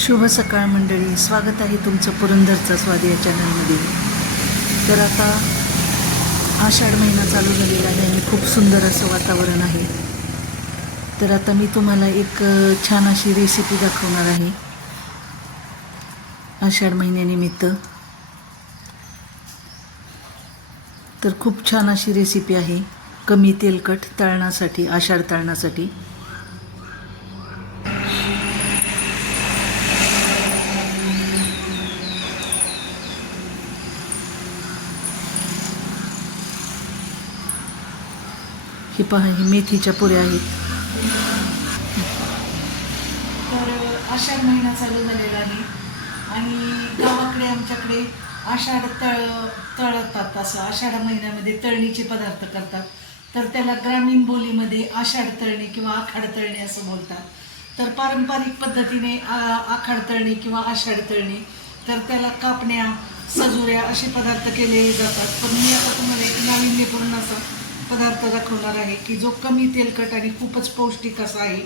शुभ सकाळ मंडळी स्वागत आहे तुमचं पुरंदरचा स्वाद या चॅनलमध्ये तर आता आषाढ महिना चालू झालेला आहे आणि खूप सुंदर असं वातावरण आहे. तर आता मी तुम्हाला एक छान अशी रेसिपी दाखवणार आहे. आषाढ महिन्यानिमित्त. तर खूप छान अशी रेसिपी आहे. कमी तेलकट तळण्यासाठी आषाढ तळण्यासाठी. हे पहा हे मेथीच्या पुऱ्या आहेत. तर आषाढ महिना चालू झालेला आहे. आणि गावाकडे आमच्याकडे आषाढ तळ तळतात असं. आषाढ महिन्यामध्ये तळणीचे पदार्थ करतात. तर त्याला ग्रामीण बोलीमध्ये आषाढ तळणी किंवा आखाड तळणी असं बोलतात. तर पारंपरिक पद्धतीने आखाड तळणी किंवा आषाढ तळणी तर त्याला कापण्या सजुऱ्या असे पदार्थ केले जातात. पण मी आता तुम्हाला एक नाविन्यपूर्ण असा पदार्थ दाखवणार आहे की जो कमी तेलकट आणि खूपच पौष्टिक असा आहे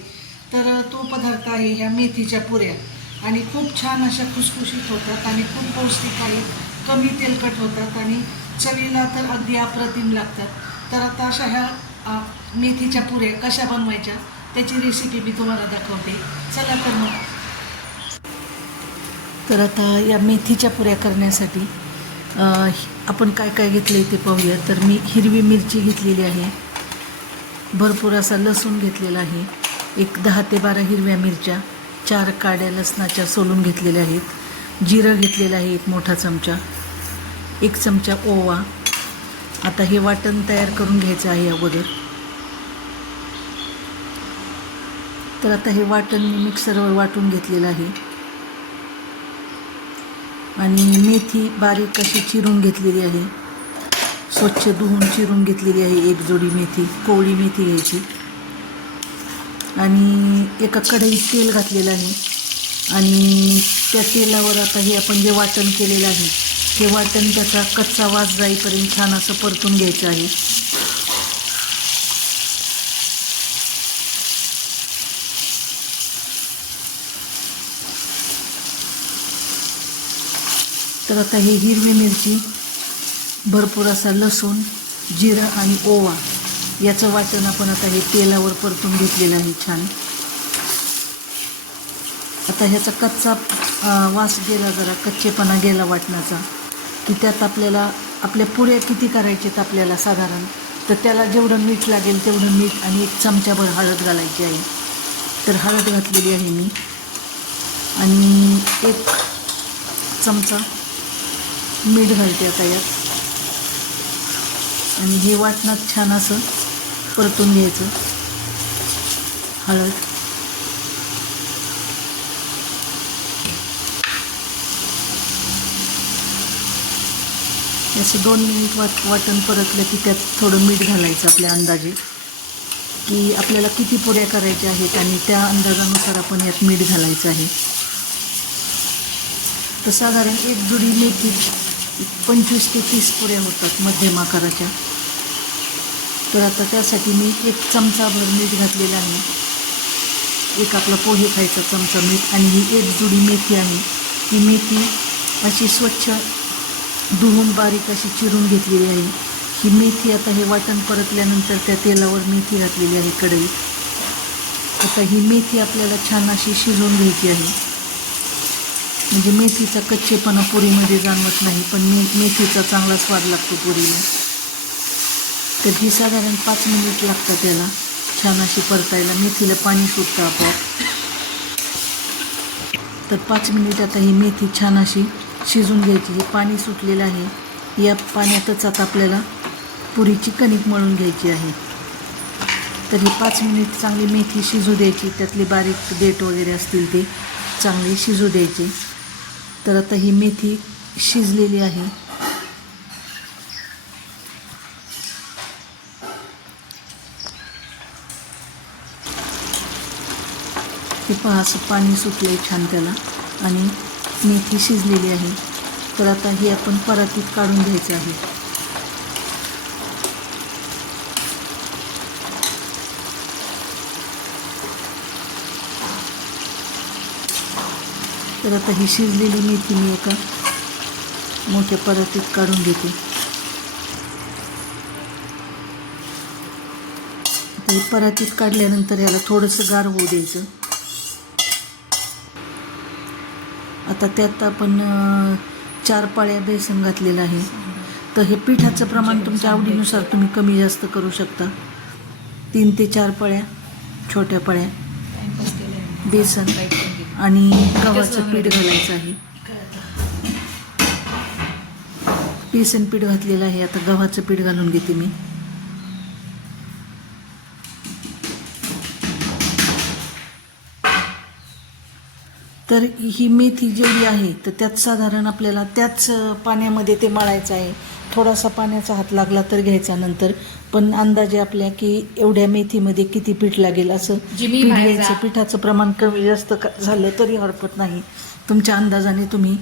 तर तो पदार्थ आहे ह्या मेथीच्या पुऱ्या. आणि खूप छान अशा खुसखुशीत होतात आणि खूप पौष्टिक आहेत कमी तेलकट होतात आणि चवीला तर अगदी अप्रतिम लागतात. तर आता अशा ह्या मेथीच्या पुऱ्या कशा बनवायच्या त्याची रेसिपी मी तुम्हाला दाखवते. चला तर मग. तर आता या मेथीच्या पुऱ्या करण्यासाठी आपण काय काय घेतलं आहे ते पाहूया. तर मी हिरवी मिरची घेतलेली आहे. भरपूर असा लसूण घेतलेला आहे. एक दहा ते बारा हिरव्या मिरच्या चार काड्या लसणाच्या सोलून घेतलेल्या आहेत. जिरं घेतलेलं आहे एक मोठा चमचा. एक चमचा ओवा. आता हे वाटण तयार करून घ्यायचं आहे अगोदर. तर आता हे वाटण मी मिक्सरवर वाटून घेतलेलं आहे. आणि मेथी बारीक अशी चिरून घेतलेली आहे. स्वच्छ धुवून चिरून घेतलेली आहे एक जोडी मेथी कोवळी मेथी घ्यायची. आणि एका कढईत तेल घातलेलं आहे. आणि त्या तेलावर आता हे आपण जे वाटण केलेलं आहे हे वाटण त्याचा कच्चा वास जाईपर्यंत छान असं परतून घ्यायचं आहे. तर आता हे हिरवी मिरची भरपूर असा लसूण जिरं आणि ओवा याचं वाटण आपण आता हे तेलावर परतून घेतलेलं आहे छान. आता ह्याचा कच्चा वास गेला जरा कच्चेपणा गेला वाटणाचा की त्यात आपल्याला आपल्या पुऱ्या किती करायच्यात आपल्याला साधारण तर त्याला जेवढं मीठ लागेल तेवढं मीठ आणि एक चमच्याभर हळद घालायची आहे. तर हळद घातलेली आहे मी. आणि एक चमचा मीठ घालते आता यात. आणि हे वाटणात छान असं परतून घ्यायचं. हळद. असं दोन मिनिट वाट वाटण परतलं की त्यात थोडं मीठ घालायचं आपल्या अंदाजे. की आपल्याला किती पुऱ्या करायच्या आहेत आणि त्या अंदाजानुसार आपण यात मीठ घालायचं आहे. तर साधारण एक जुडी मेथी पंचवीस ते तीस पुऱ्या होतात मध्यम आकाराच्या. तर आता त्यासाठी मी एक चमचाभर मीठ घातलेलं आहे. एक आपला पोहे खायचा चमचा मीठ आणि ही एक जुडी मेथी आहे. ही मेथी अशी स्वच्छ धुवून बारीक अशी चिरून घेतलेली आहे. ही मेथी आता हे वाटण परतल्यानंतर त्या तेलावर मेथी घातलेली आहे कढईत. आता ही मेथी आपल्याला छान अशी शिजवून घ्यायची आहे. म्हणजे मेथीचा कच्चेपणा पुरीमध्ये जाणवत नाही पण मे मेथीचा चांगला स्वाद लागतो पुरीला. तर ही साधारण पाच मिनिट लागतात त्याला. छान अशी परतायला. मेथीला पाणी सुटतं आपोआप. तर पाच मिनिट आता ही मेथी छान अशी शिजून घ्यायची. हे पाणी सुटलेलं आहे. या पाण्यातच आता आपल्याला पुरीची कणिक मळून घ्यायची आहे. तर ही पाच मिनिट चांगली मेथी शिजू द्यायची. त्यातले बारीक देठ वगैरे असतील ते चांगले शिजू द्यायचे. तर आता ही मेथी शिजलेली आहे. ते पहा असं पाणी सुटलं छान त्याला आणि मेथी शिजलेली आहे. तर आता ही आपण परातीत काढून घ्यायचं आहे. तर आता ही शिजलेली मेथी मी एका मोठ्या परातीत काढून घेते. आता ही परातीत काढल्यानंतर याला थोडंसं गार होऊ द्यायचं. आता त्यात आपण चार पाळ्या बेसन घातलेलं आहे. तर हे पिठाचं प्रमाण तुमच्या आवडीनुसार तुम्ही कमी जास्त करू शकता. तीन ते चार पळ्या छोट्या पळ्या बेसन. आणि गव्हाचं पीठ घालायचं आहे. बेसन पीठ घातलेलं आहे. आता गव्हाचं पीठ घालून घेते मी. तर ही मेथी जेवढी आहे तर त्यात साधारण आपल्याला त्याच पाण्यामध्ये ते मळायचं आहे. थोडासा पाण्याचा हात लागला तर घ्यायचा. नंतर पण अंदाजे आपल्या की एवढ्या मेथीमध्ये किती पीठ लागेल असं घ्यायचं. पिठाचं प्रमाण कमी जास्त झालं तरी हरकत नाही. तुमच्या अंदाजाने तुम्ही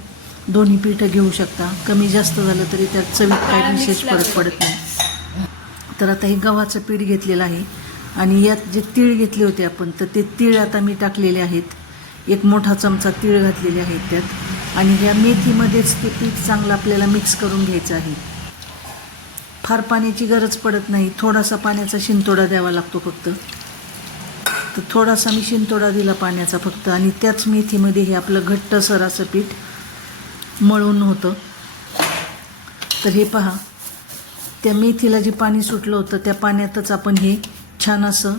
दोन्ही पीठं घेऊ शकता. कमी जास्त झालं तरी त्यात चवीत काही विशेष फरक. पडत नाही. तर आता हे गव्हाचं पीठ घेतलेलं आहे आणि यात जे तीळ घेतले होते आपण तर ते तीळ आता मी टाकलेले आहेत. एक मोठा चमचा तीळ घातलेले आहेत त्यात. आणि या मेथीमध्येच ते पीठ चांगलं आपल्याला मिक्स करून घ्यायचं आहे. फार पाण्याची गरज पडत नाही. थोडासा पाण्याचा शिंतोडा द्यावा लागतो फक्त. तर थोडासा मी शिंतोडा दिला पाण्याचा फक्त आणि त्याच मेथीमध्ये हे आपलं घट्ट असं पीठ मळून होतं. तर हे पहा. त्या मेथीला जे पाणी सुटलं होतं त्या पाण्यातच आपण हे छान असं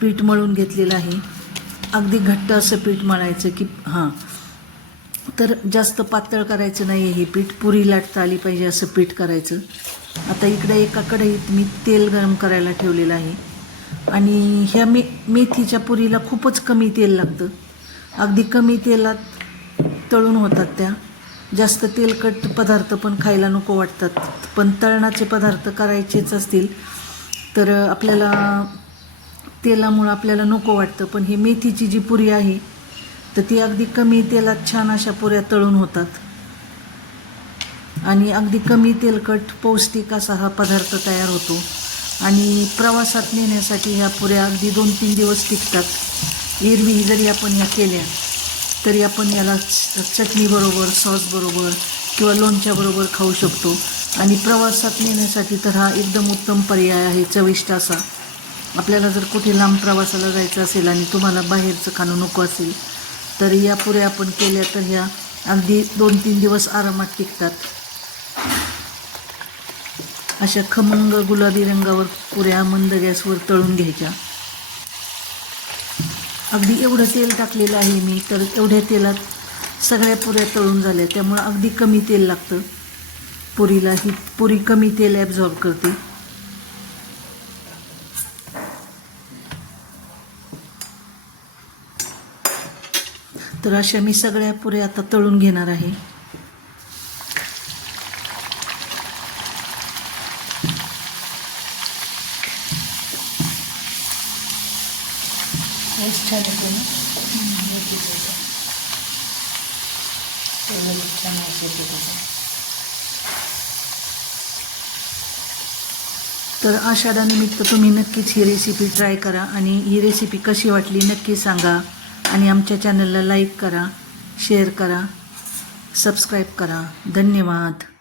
पीठ मळून घेतलेलं आहे. अगदी घट्ट असं पीठ मळायचं की हां. तर जास्त पातळ करायचं नाही आहे हे पीठ. पुरी लाटता आली पाहिजे असं पीठ करायचं. आता इकडे एका कढईत मी तेल गरम करायला ठेवलेलं आहे. आणि ह्या मे मेथीच्या पुरीला खूपच कमी तेल लागतं. अगदी कमी तेलात तळून होतात त्या. जास्त तेलकट पदार्थ पण खायला नको वाटतात. पण तळणाचे पदार्थ करायचेच असतील तर आपल्याला तेलामुळं आपल्याला नको वाटतं. पण ही मेथीची जी पुरी आहे तर ती अगदी कमी तेलात छान अशा पुऱ्या तळून होतात. आणि अगदी कमी तेलकट पौष्टिक असा हा पदार्थ तयार होतो. आणि प्रवासात नेण्यासाठी ह्या पुऱ्या अगदी दोन तीन दिवस टिकतात. एरवी जरी आपण ह्या केल्या तरी आपण याला चटणीबरोबर सॉसबरोबर किंवा लोणच्याबरोबर खाऊ शकतो. आणि प्रवासात नेण्यासाठी तर हा एकदम उत्तम पर्याय आहे चविष्ट असा. आपल्याला जर कुठे लांब प्रवासाला जायचं असेल आणि तुम्हाला बाहेरचं खाणं नको असेल तर या पुऱ्या आपण केल्या तर ह्या अगदी दोन तीन दिवस आरामात टिकतात. अशा खमंग गुलाबी रंगावर पुऱ्या मंद गॅसवर तळून घ्यायच्या. अगदी एवढं तेल टाकलेलं आहे मी तर एवढ्या तेलात सगळ्या पुऱ्या तळून झाल्या. त्यामुळं अगदी कमी तेल लागतं. पुरीला ही पुरी कमी तेल ॲब्झॉर्ब करते. तर अशा मी सगळ्या पुऱ्या आता तळून घेणार आहे. छान येते ना. छान तर आषाढानिमित्त तुम्ही नक्कीच ही रेसिपी ट्राय करा आणि ही रेसिपी कशी वाटली नक्की सांगा. आणि आमच्या चॅनलला लाईक करा शेअर करा सबस्क्राईब करा. धन्यवाद.